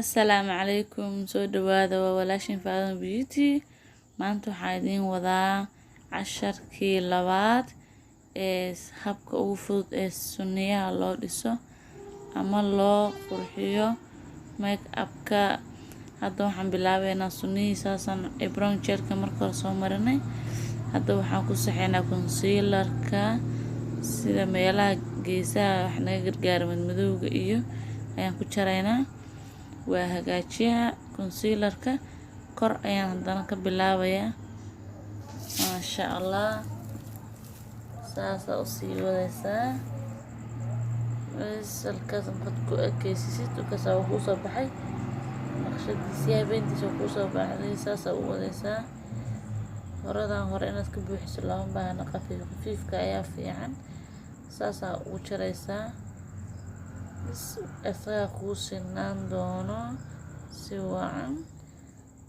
Assalaamu calaykum soo dhawaada waa walaashin Faadama Beauty. Maanta waxaan idiin wadaa casharkii labaad ee habka ugu fudud ee sunniyaha loo dhiso ama loo qurxiyo make upka. Hadda waxaan bilaabeynaa sunniyihiisaasan brown jelka marka hore soo marinay. Hadda waxaan ku saxeynaa concealer-ka sida meelaha geesaha wax naga gargaara madmadowga iyo ayaan ku jaraynaa. waa hagaajiyaha concealer-ka kor ayaan haddana ka bilaabayaa. Maasha Allah, saasa u sii wadaysaa salkaas markaad ku ekaysisid ukaasaa kuu soo baxay naqshadiisii habeentiisa kuu soo baxday. saasa u wadaysaa horadan hore inaad ka buuxiso lama baahna, khafiifka ayaa fiican. saasa ugu jaraysaa isaga kuu sinaan doono si wacan.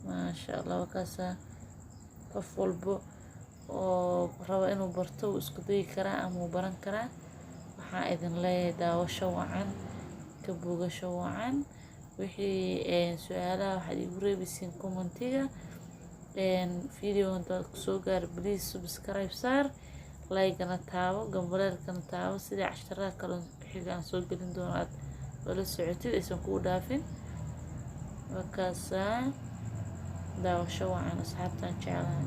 Maasha Allah, wakaasaa qof walbo oo rabo inuu barto wuu isku dayi karaa ama wuu baran karaa. waxaan idin leeyahay daawasho wacan, ka bogasho wacan. wixii su'aalaha waxaad igu reebisiin commentiga. video haddaad kusoo gaaro please subscribe saar, like-gana taabo, gambaleelkana taabo sidii casharada kale xigaan soo gelin doono aad wala socotid aysan kugu dhaafin. wakaasaa daawasho wacan asxaabtaan jeclahay.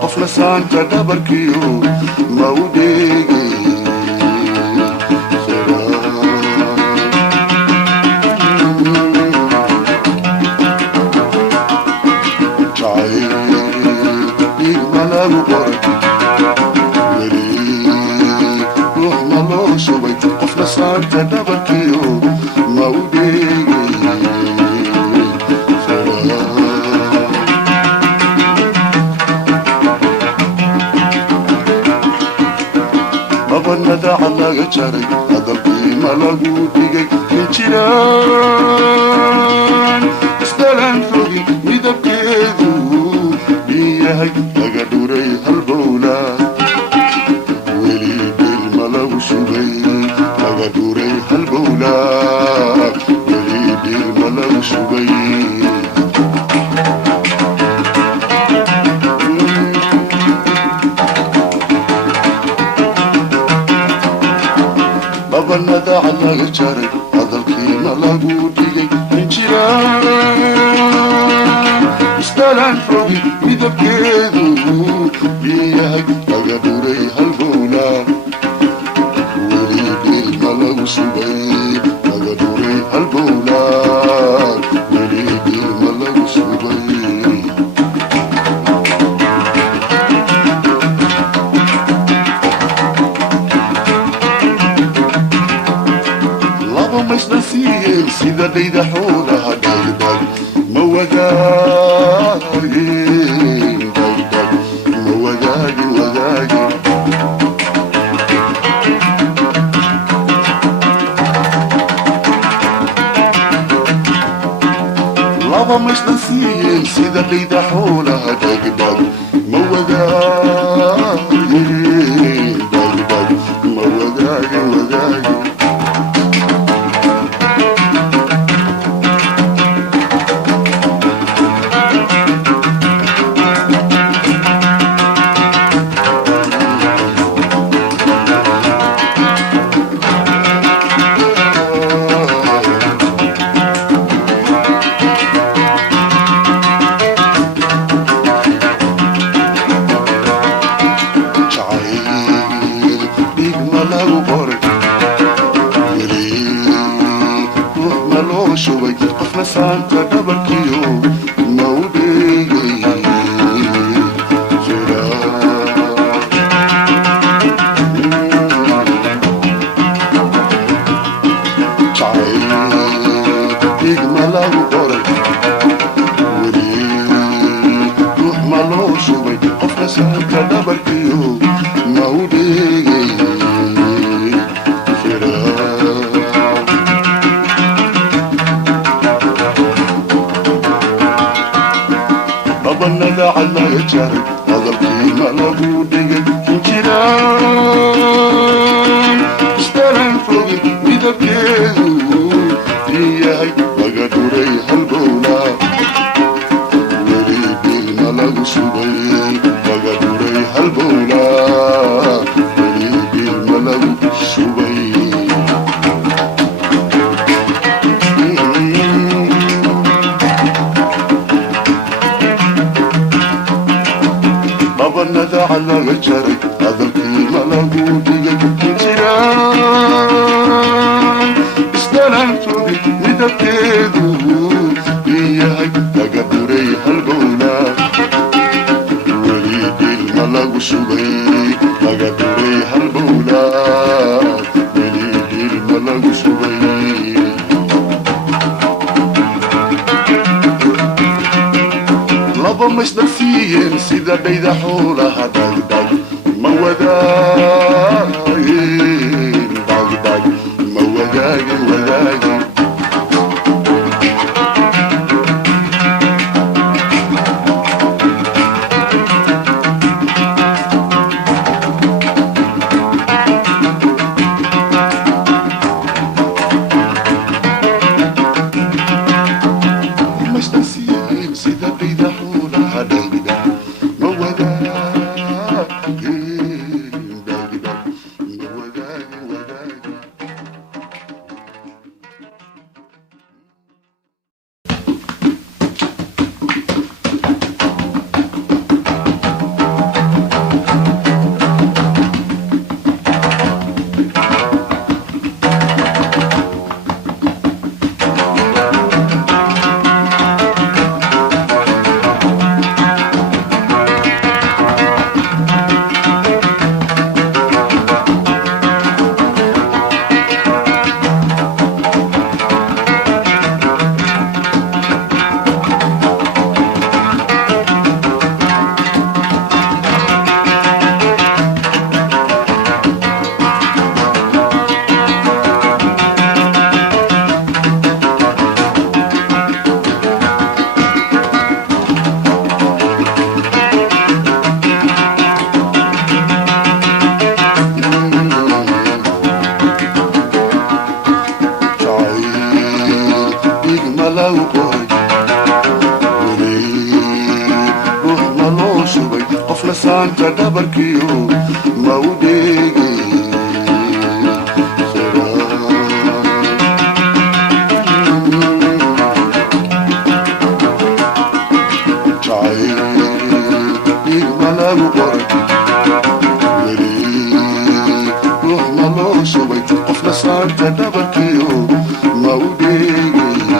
qofna saanta dhabarkiyo ma u dheegi qofna saanta dhabarkiyo ma u dheegi madaxa laga jaray hadalkiima lagu dhigay injiraan isdalaan rogin midabkeedu dhiyahay laga dhuray halbowla weli dhilma lagu shubay laga dhuray halbowla weli dhilma lagu shubay madaxa laga jaray hadalkiima lagu dhigay injiraan isdalaan rogin midabkeedu dhiyahay laga dhuray halbowla weli dhilma lagu shubay laga dhuray halbowla weli dhilma lagu shubay sida dhayda xoolaha dhaydag ma wadaagin dhaydag ma wadaagin wadaagin laba maysna siiyeen sida dhayda xoolaha dhaydag ma wadaagin dhaydag ma wadaagin wadaagin shubay qofna saanta dhabarkiyo mawdheegay igma lagu qoray weli ruux ma loo shubay qofna saanta dhabarkiyo mawdheegay abanada calaga jaray hadalkiima lagu dhigay injiraan istaran fogin midabkeedu yahay laga dhuray halbowla weli bilma lagu subay laga dhuray halbowla weli bilma lagu subay abanada calaga jaray hadalkiima lagu dhigay injiraan istaran fogin midabkeedu yahay laga dhuray halbowla weli bilma lagu subay laga dhuray halbowla weli bilma lagu subay laba maisdhalsiiyeen sida dhayda xoolaha dhagdhag ma wadaagin dhagdhag ma wadaagin wadaagin maisdhalsiiyeen sida dhayda xoolaha dhagdhag ma wadaagin dhagdhag ma wadaagin wadaagin igma lagu qoray weli ruux ma loo shubay qofna saanta dhabarkiyo ma u dheegay igma lagu qoray weli ruux ma loo shubay qofna saanta dhabarkiyo ma u dheegay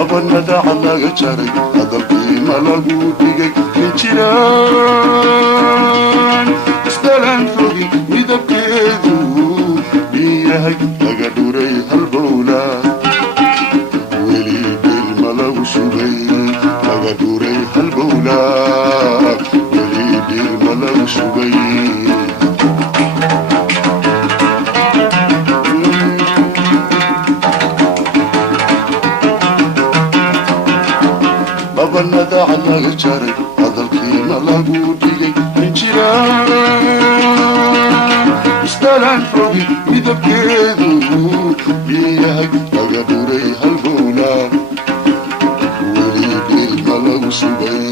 abanada calaga jaray hadalkiima lagu dhigay injiraan istaran fogin midabkeedu yahay laga dhuray halbowla weli bilma lagu subay laga dhuray halbowla weli bilma lagu subay abanada calaga jaray hadalkiima lagu dhigay injiraan istaran fogin midabkeedu yahay laga dhuray halbowla weli bilma lagu subay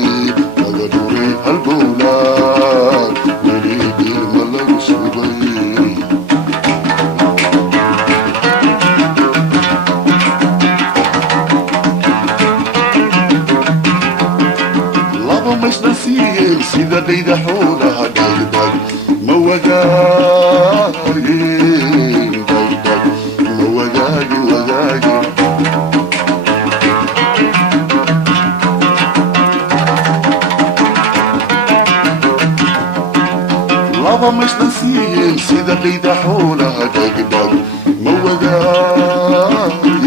laga dhuray halbowla weli bilma lagu subay laba ما isdhansiiyeen sida dhayda xoolaha dhagdhag ma wadaagin dhagdhag ma wadaagin wadaagin laba ma isdhansiiyeen sida dhayda xoolaha dhagdhag ma wadaagin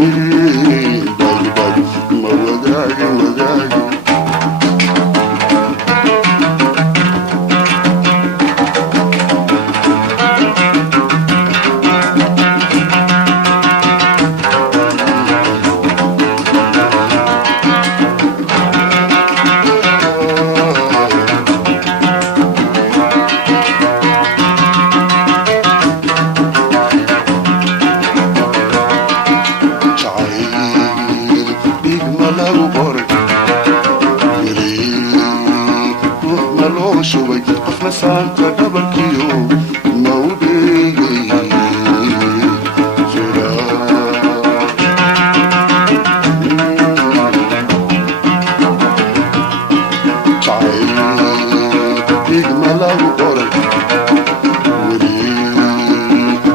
dhagdhag ma wadaagin wadaagin saanta dhabarkiyo mawdheegay igma lagu qoray weli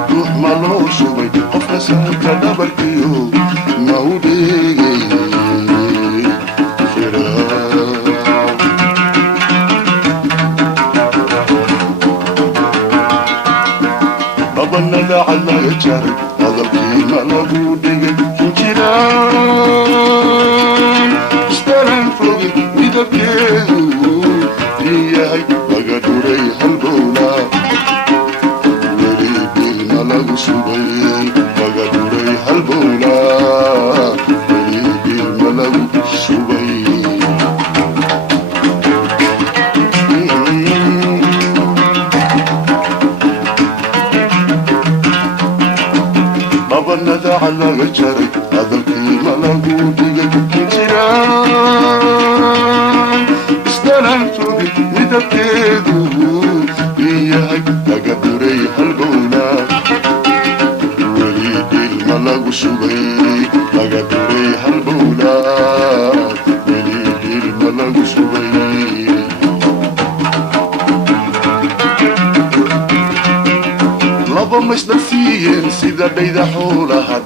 ruux ma loo shubay qofna saanta dhabarkiyo mawdheegay abanada calaga jaray hadalkiima lagu dhigay injiraan isdaran fogin midabkeedu iyahay laga dhuray halbowla weli bilma lagu subay laga dhuray halbowla weli bilma lagu subay abanada calaga jaray hadalkiima lagu dhigay injiraan isdaran fogin midabkeedu iyahay laga dhuray halbowla weli bilma lagu subay laga dhuray halbowla weli bilma lagu subay laba ma isdhansiiyeen sida dhayda xoolaha